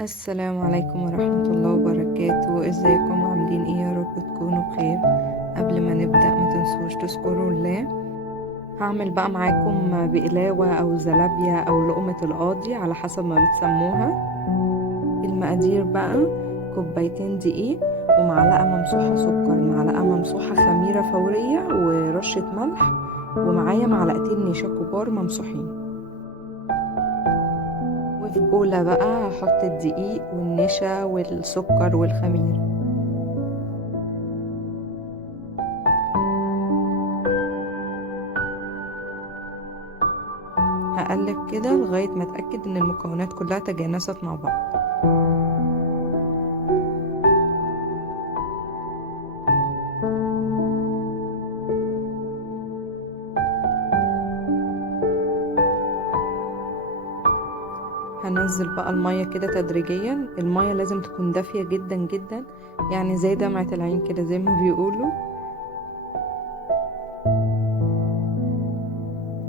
السلام عليكم ورحمة الله وبركاته. ازيكم عاملين ايه؟ يا رب تكونوا بخير. قبل ما نبدأ ما تنسوش تذكروا الله. هعمل بقى معاكم بقلاوة او زلابية او لقمة القاضي على حسب ما بتسموها. المقادير بقى: كوبايتين دقيق، ومعلقة ممسوحة سكر، معلقة ممسوحة خميرة فورية، ورشة ملح، ومعايا معلقتين نشا كبار ممسوحين. وفي بولة بقى هحط الدقيق والنشا والسكر والخميرة. هقلب كده لغاية ما اتأكد ان المكونات كلها تجانست مع بعض. هنزل بقى المية كده تدريجيا. المية لازم تكون دافية جدا جدا، يعني زي دمعة العين كده زي ما بيقولوا.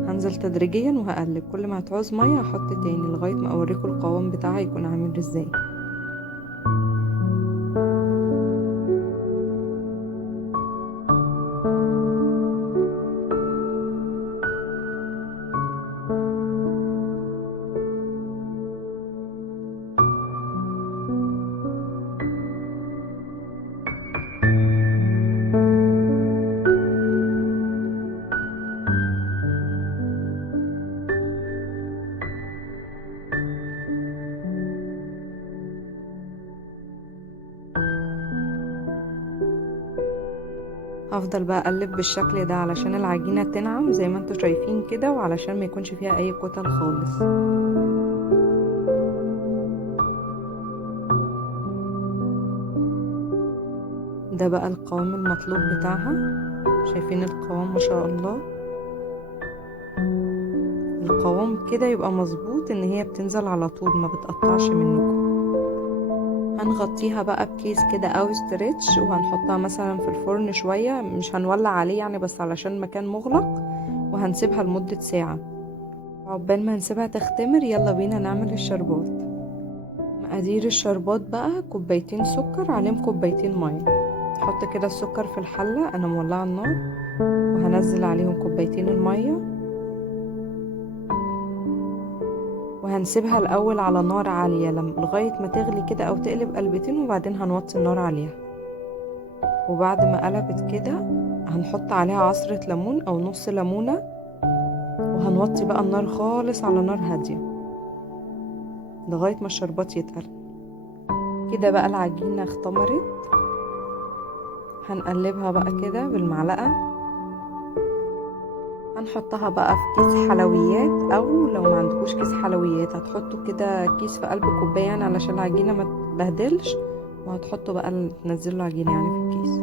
هنزل تدريجيا وهقلب، كل ما هتعوز مية هحط تاني لغاية ما اوريكم القوام بتاعها يكون عامل ازاي. هفضل بقى اقلب بالشكل ده علشان العجينة تنعم زي ما انتوا شايفين كده، وعلشان ما يكونش فيها اي كتل خالص. ده بقى القوام المطلوب بتاعها. شايفين القوام؟ ما شاء الله. القوام كده يبقى مظبوط، ان هي بتنزل على طول ما بتقطعش منكم. هنغطيها بقى بكيس كده او ستريتش، وهنحطها مثلا في الفرن شوية، مش هنولع عليه يعني، بس علشان المكان مغلق. وهنسيبها لمدة ساعة. عقبال ما نسيبها تختمر يلا بينا نعمل الشربات. مقادير الشربات بقى: كوبايتين سكر عليهم كوبايتين مية. هحط كده السكر في الحلة، انا مولعة النار، وهنزل عليهم كوبايتين المية، وهنسيبها الاول على نار عالية لغاية ما تغلي كده او تقلب قلبتين، وبعدين هنوطي النار عليها. وبعد ما قلبت كده هنحط عليها عصرة ليمون او نص ليمونة، وهنوطي بقى النار خالص على نار هادية لغاية ما الشربات يتقل. كده بقى العجينة اختمرت. هنقلبها بقى كده بالمعلقة. هنحطها بقى في كيس حلويات، او لو ما عندكوش كيس حلويات هتحطوا كده كيس في قلب كوباية يعني علشان العجينة ما تبهدلش، وهتحطوا بقى تنزلوا العجينة يعني في الكيس.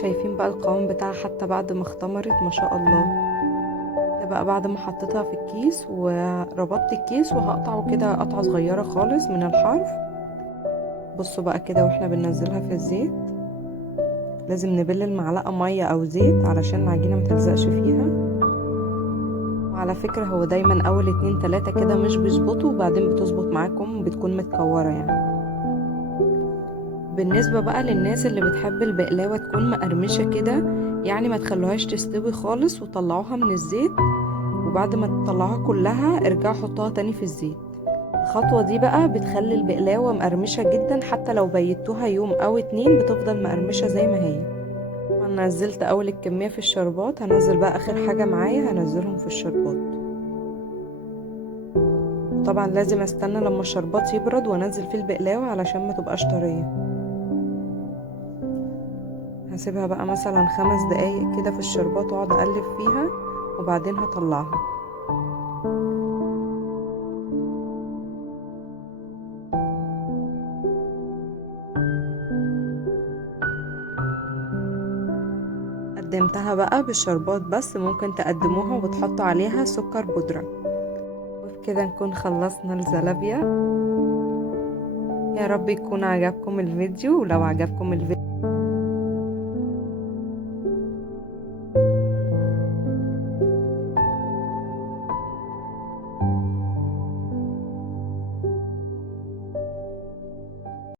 شايفين بقى القوام بتاعها حتى بعد ما اختمرت؟ ما شاء الله. ده بقى بعد ما حطيتها في الكيس وربطت الكيس، وهقطعه كده قطعة صغيرة خالص من الحرف. بصوا بقى كده واحنا بننزلها في الزيت لازم نبل المعلقة مية او زيت علشان العجينة ما تلزقش فيها. وعلى فكرة هو دايما اول 2 3 كده مش بيظبطوا، وبعدين بتظبط معاكم بتكون متكورة يعني. بالنسبة بقى للناس اللي بتحب البقلاوة تكون مقرمشة كده، يعني ما تخلوهاش تستوي خالص وطلعوها من الزيت، وبعد ما تطلعوها كلها ارجعوا حطوها تاني في الزيت. الخطوة دي بقى بتخلي البقلاوة مقرمشة جدا، حتى لو بيتوها يوم او 2 بتفضل مقرمشة زي ما هي. انا نزلت اول الكمية في الشربات، هنزل بقى اخر حاجة معايا هنزلهم في الشربات. طبعا لازم استنى لما الشربات يبرد وانزل فيه البقلاوة علشان ما تبقاش طرية. هسيبها بقى مثلا 5 دقايق كده في الشربات واقعد اقلب فيها، وبعدين هطلعها. قدمتها بقى بالشربات بس، ممكن تقدموها وتحطوا عليها سكر بودرة. وبكده نكون خلصنا الزلابية. يا رب يكون عجبكم الفيديو، ولو عجبكم الفيديو